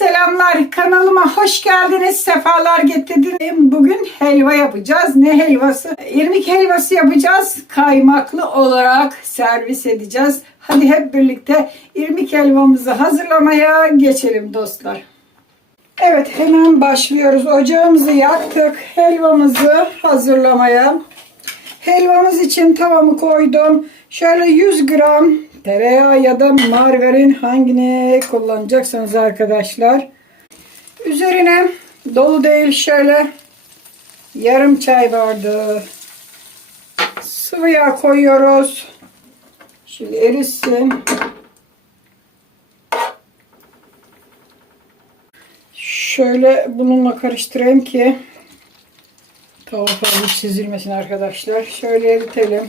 Selamlar, kanalıma hoş geldiniz, sefalar getirdiniz. Bugün helva yapacağız. Ne helvası? İrmik helvası yapacağız. Kaymaklı olarak servis edeceğiz. Hadi hep birlikte irmik helvamızı hazırlamaya geçelim dostlar. Evet, hemen başlıyoruz. Ocağımızı yaktık. Helvamızı hazırlamaya. Helvamız için tavamı koydum. Şöyle 100 gram tereyağı ya da margarin, hangini kullanacaksanız arkadaşlar. Üzerine dolu değil, şöyle yarım çay bardağı sıvı yağ koyuyoruz. Şimdi erisin. Şöyle bununla karıştırayım ki tava fazla çizilmesin arkadaşlar. Şöyle eritelim.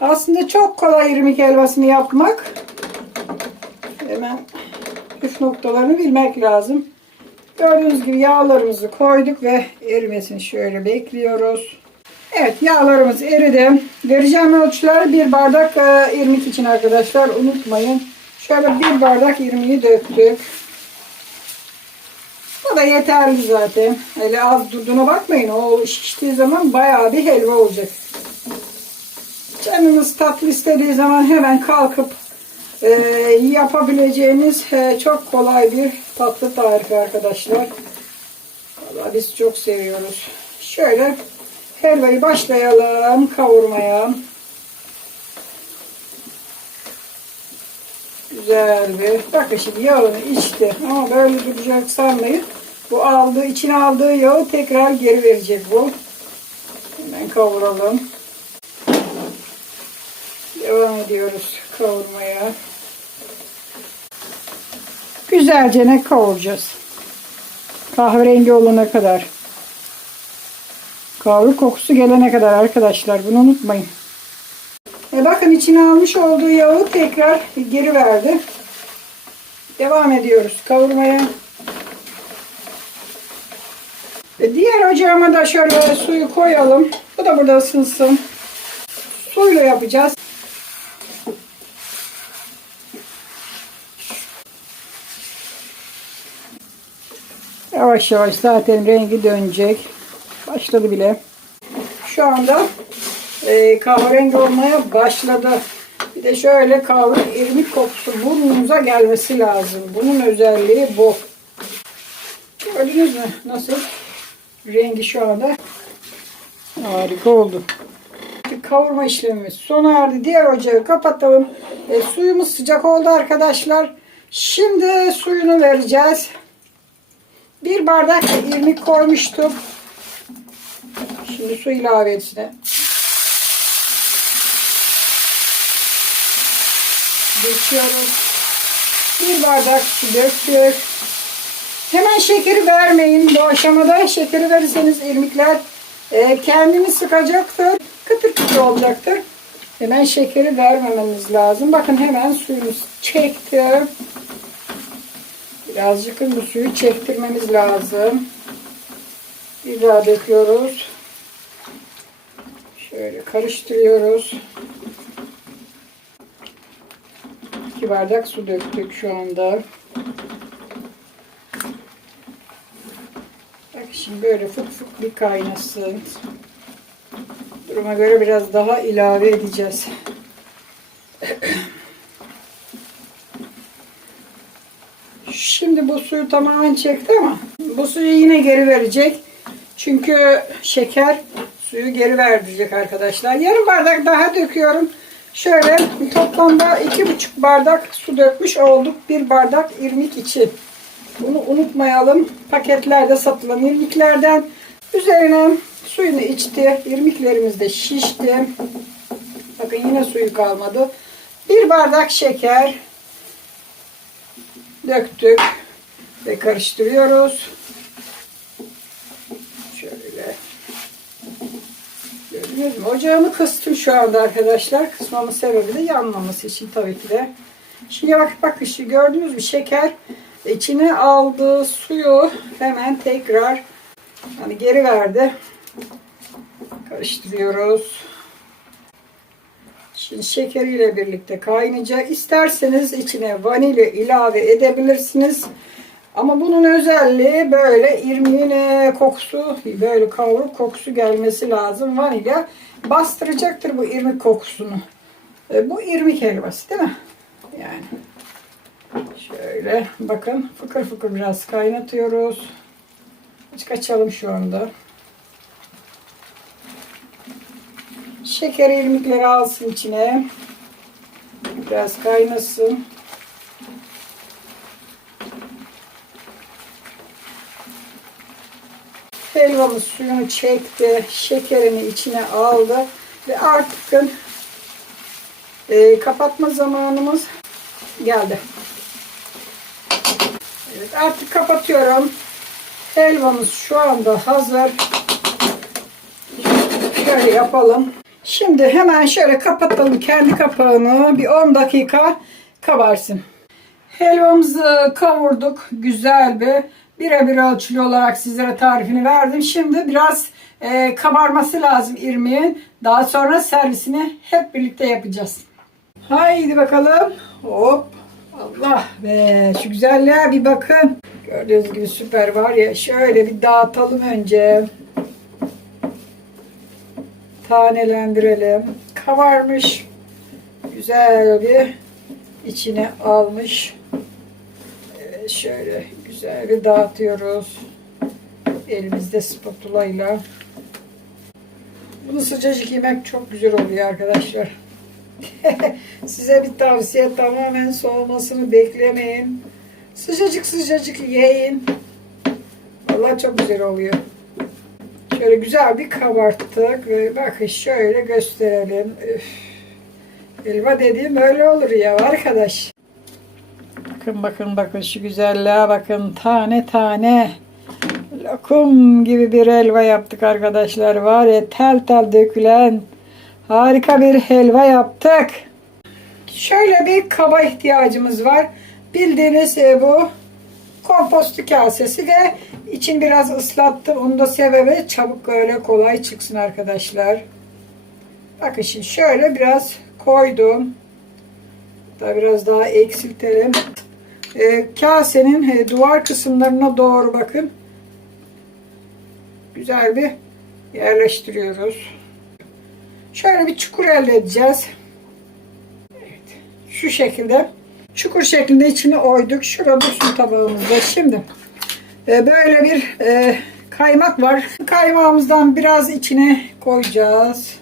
Aslında çok kolay irmik helvasını yapmak. Hemen püf noktalarını bilmek lazım. Gördüğünüz gibi yağlarımızı koyduk ve erimesini şöyle bekliyoruz. Evet, yağlarımız eridi. Vereceğim ölçüler bir bardak irmik için arkadaşlar. Unutmayın. Şöyle bir bardak irmiği döktük. Bu da yeterli zaten. Öyle az durduğuna bakmayın. O şiştiği zaman bayağı bir helva olacak. Canınız tatlı istediği zaman hemen kalkıp yapabileceğiniz çok kolay bir tatlı tarifi arkadaşlar. Vallahi biz çok seviyoruz. Şöyle helvayı başlayalım kavurmaya. Güzel bir. Bakın şimdi yağını içti. Ama böyle duracak sanmayın. Bu içine aldığı yağı tekrar geri verecek bu. Hemen kavuralım. Devam ediyoruz kavurmaya. Güzelce ne kavuracağız. Kahverengi olana kadar. Kavruk kokusu gelene kadar arkadaşlar. Bunu unutmayın. Bakın içine almış olduğu yağı tekrar geri verdi. Devam ediyoruz kavurmaya. Diğer ocağıma da şöyle suyu koyalım. Bu da burada ısınsın. Suyla yapacağız. Yavaş yavaş zaten rengi dönecek. Başladı bile. Şu anda kahverengi olmaya başladı. Bir de şöyle irmik kokusu burnunuza gelmesi lazım. Bunun özelliği bu. Gördünüz mü? Nasıl? Rengi şu anda harika oldu. Kavurma işlemimiz sona erdi. Diğer ocağı kapatalım. Suyumuz sıcak oldu arkadaşlar. Şimdi suyunu vereceğiz. Bir bardak irmik koymuştum. Şimdi su ilave etsin. Geçiyoruz. Bir bardak su döktük. Hemen şekeri vermeyin. Bu aşamada şekeri verirseniz irmikler kendini sıkacaktır. Kıtır kıtır olacaktır. Hemen şekeri vermemeniz lazım. Bakın hemen suyumuz çekti. Birazcık bu suyu çektirmemiz lazım. Bir daha döküyoruz. Şöyle karıştırıyoruz. 2 bardak su döktük şu anda. Bak şimdi böyle fıt fıt bir kaynasın. Duruma göre biraz daha ilave edeceğiz. Şimdi bu suyu tamamen çekti ama bu suyu yine geri verecek. Çünkü şeker suyu geri verecek arkadaşlar. Yarım bardak daha döküyorum. Şöyle toplamda 2,5 bardak su dökmüş olduk. 1 bardak irmik için. Bunu unutmayalım. Paketlerde satılan irmiklerden. Üzerine suyunu içti. İrmiklerimiz de şişti. Bakın yine suyu kalmadı. 1 bardak şeker döktük ve karıştırıyoruz. Şöyle. Gördünüz mü? Ocağımı kıstım şu anda arkadaşlar. Kısmamın sebebi de yanmaması için tabii ki de. Şimdi bakın şu gördünüz mü? Şeker içine aldığı suyu hemen tekrar geri verdi. Karıştırıyoruz. Şimdi şekeriyle birlikte kaynayacak. İsterseniz içine vanilya ilave edebilirsiniz. Ama bunun özelliği böyle irmiğin kokusu, böyle kavruk kokusu gelmesi lazım. Vanilya bastıracaktır bu irmik kokusunu. Bu irmik helvası değil mi? Yani şöyle bakın fıkır fıkır biraz kaynatıyoruz. Azıcık açalım şu anda. Şeker irmikleri alsın içine. Biraz kaynasın. Helvamız suyunu çekti. Şekerini içine aldı. Ve artık kapatma zamanımız geldi. Evet, artık kapatıyorum. Helvamız şu anda hazır. Şöyle yapalım. Şimdi hemen şöyle kapatalım kendi kapağını. Bir 10 dakika kabarsın. Helvamızı kavurduk. Güzel bir birebir ölçülü olarak sizlere tarifini verdim. Şimdi biraz kabarması lazım irmiğin. Daha sonra servisini hep birlikte yapacağız. Haydi bakalım. Hop. Allah be. Şu güzelliğe bir bakın. Gördüğünüz gibi süper var ya. Şöyle bir dağıtalım önce. Tanelendirelim. Kabarmış. Güzel bir içine almış. Evet, şöyle güzel bir dağıtıyoruz. Elimizde spatula ile. Bunu sıcacık yemek çok güzel oluyor arkadaşlar. Size bir tavsiye, tamamen soğumasını beklemeyin. Sıcacık sıcacık yiyin. Vallahi çok güzel oluyor. Şöyle güzel bir kabarttık ve bakın şöyle gösterelim. Üf. Helva dediğim böyle olur ya arkadaş. Bakın bakın bakın şu güzelliğe bakın, tane tane lokum gibi bir helva yaptık arkadaşlar. Var ya tel tel dökülen harika bir helva yaptık. Şöyle bir kaba ihtiyacımız var. Bildiğiniz bu kompostu kasesi ve için biraz ıslattım. Onu da sebebi çabuk öyle kolay çıksın arkadaşlar. Bakın şimdi şöyle biraz koydum. Da biraz daha eksiltelim. Kasenin duvar kısımlarına doğru bakın. Güzel bir yerleştiriyoruz. Şöyle bir çukur elde edeceğiz. Evet, şu şekilde. Çukur şeklinde içine oyduk. Şurada dursun tabağımızda. Şimdi böyle bir kaymak var. Kaymağımızdan biraz içine koyacağız.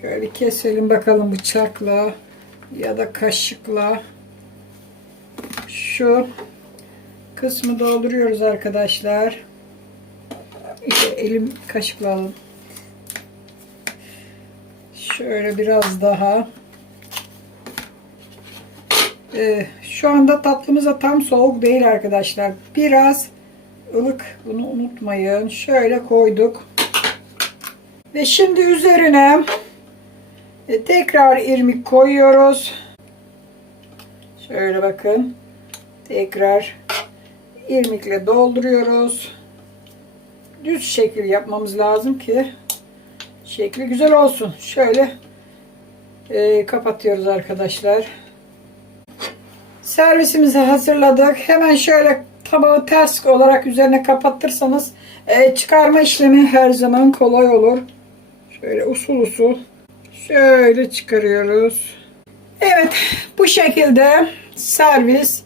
Şöyle keselim bakalım bıçakla ya da kaşıkla. Şu kısmı dolduruyoruz arkadaşlar. İşte elim kaşıkla alın. Şöyle biraz daha. Şu anda tatlımız da tam soğuk değil arkadaşlar. Biraz ılık, bunu unutmayın. Şöyle koyduk. Ve şimdi üzerine tekrar irmik koyuyoruz. Şöyle bakın. Tekrar irmikle dolduruyoruz. Düz şekil yapmamız lazım ki şekli güzel olsun. Şöyle kapatıyoruz arkadaşlar. Servisimizi hazırladık. Hemen şöyle tabağı ters olarak üzerine kapatırsanız çıkarma işlemi her zaman kolay olur. Şöyle usul usul şöyle çıkarıyoruz. Evet, bu şekilde servis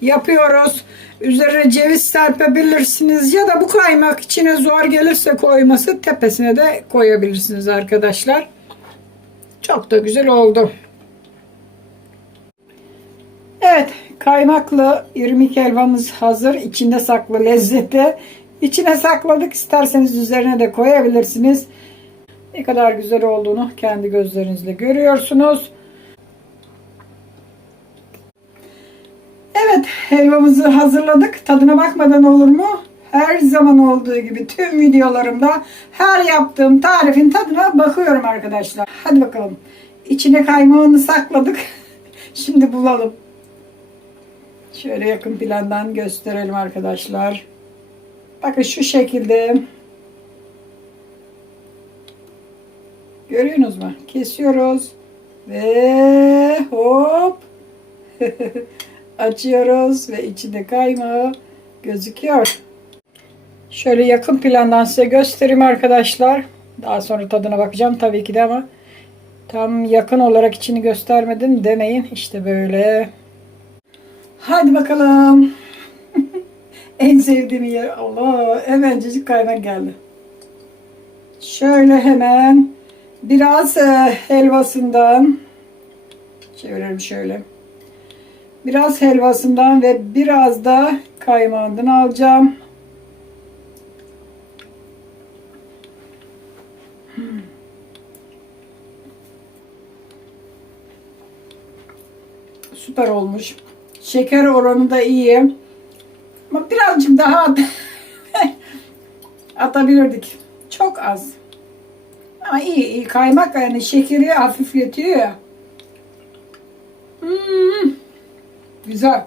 yapıyoruz. Üzerine ceviz serpebilirsiniz ya da bu kaymak içine zor gelirse koyması, tepesine de koyabilirsiniz arkadaşlar. Çok da güzel oldu. Evet, kaymaklı irmik helvamız hazır. İçinde saklı lezzeti. İçine sakladık. İsterseniz üzerine de koyabilirsiniz. Ne kadar güzel olduğunu kendi gözlerinizle görüyorsunuz. Evet, helvamızı hazırladık. Tadına bakmadan olur mu? Her zaman olduğu gibi tüm videolarımda her yaptığım tarifin tadına bakıyorum arkadaşlar. Hadi bakalım. İçine kaymağını sakladık. Şimdi bulalım. Şöyle yakın plandan gösterelim arkadaşlar. Bakın şu şekilde. Görüyorsunuz mu? Kesiyoruz. Ve hop. Açıyoruz ve içinde kaymağı gözüküyor. Şöyle yakın plandan size göstereyim arkadaşlar. Daha sonra tadına bakacağım tabii ki de ama tam yakın olarak içini göstermedim demeyin. İşte böyle. Hadi bakalım. En sevdiğim yer. Allah, hemencecik kaymak geldi. Şöyle hemen biraz helvasından çevirelim şöyle. Biraz helvasından ve biraz da kaymağından alacağım. Süper olmuş. Şeker oranı da iyi. Ama birazcık daha atabilirdik. Çok az. Ama iyi. Kaymak yani şekeri hafifletiyor ya. Güzel.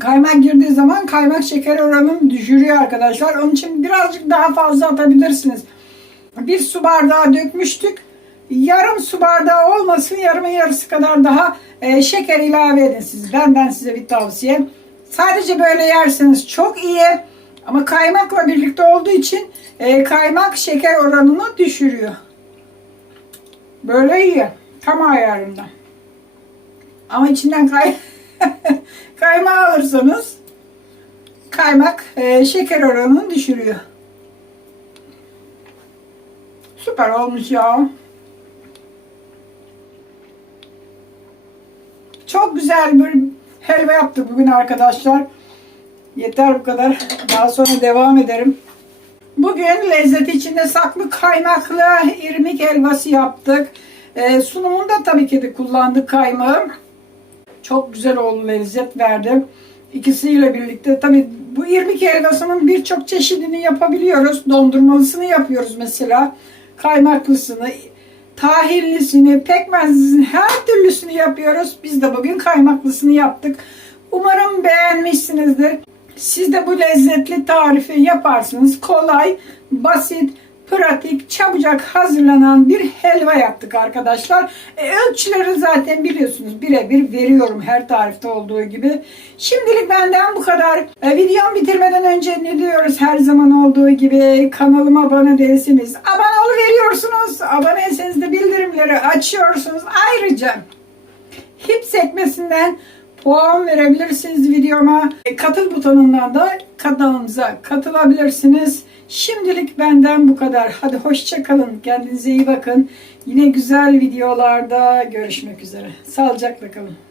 Kaymak girdiği zaman kaymak şeker oranını düşürüyor arkadaşlar. Onun için birazcık daha fazla atabilirsiniz. Bir su bardağı dökmüştük. Yarım su bardağı olmasın, yarımın yarısı kadar daha şeker ilave edin siz. Benden size bir tavsiye. Sadece böyle yerseniz çok iyi. Ama kaymakla birlikte olduğu için kaymak şeker oranını düşürüyor. Böyle iyi. Tam ayarında. Ama içinden kaymağı alırsanız kaymak şeker oranını düşürüyor. Süper olmuş ya. Çok güzel bir helva yaptık bugün arkadaşlar. Yeter bu kadar. Daha sonra devam ederim. Bugün lezzeti içinde saklı kaymaklı irmik helvası yaptık. Sunumunda tabii ki de kullandık kaymağı. Çok güzel oldu, lezzet verdi. İkisiyle birlikte tabii bu irmik helvasının birçok çeşidini yapabiliyoruz. Dondurmalısını yapıyoruz mesela. Kaymaklısını, tahinlisini, pekmezlisini, her türlüsünü yapıyoruz. Biz de bugün kaymaklısını yaptık. Umarım beğenmişsinizdir. Siz de bu lezzetli tarifi yaparsınız. Kolay, basit, pratik, çabucak hazırlanan bir helva yaptık arkadaşlar. Ölçüleri zaten biliyorsunuz. Birebir veriyorum her tarifte olduğu gibi. Şimdilik benden bu kadar. Videomu bitirmeden önce ne diyoruz her zaman olduğu gibi? Kanalıma abone değilsiniz. Abone oluveriyorsunuz. Aboneyseniz de bildirimleri açıyorsunuz. Ayrıca hip sekmesinden puan verebilirsiniz videoma. Katıl butonundan da kanalımıza katılabilirsiniz. Şimdilik benden bu kadar. Hadi hoşça kalın. Kendinize iyi bakın. Yine güzel videolarda görüşmek üzere. Sağlıcakla kalın.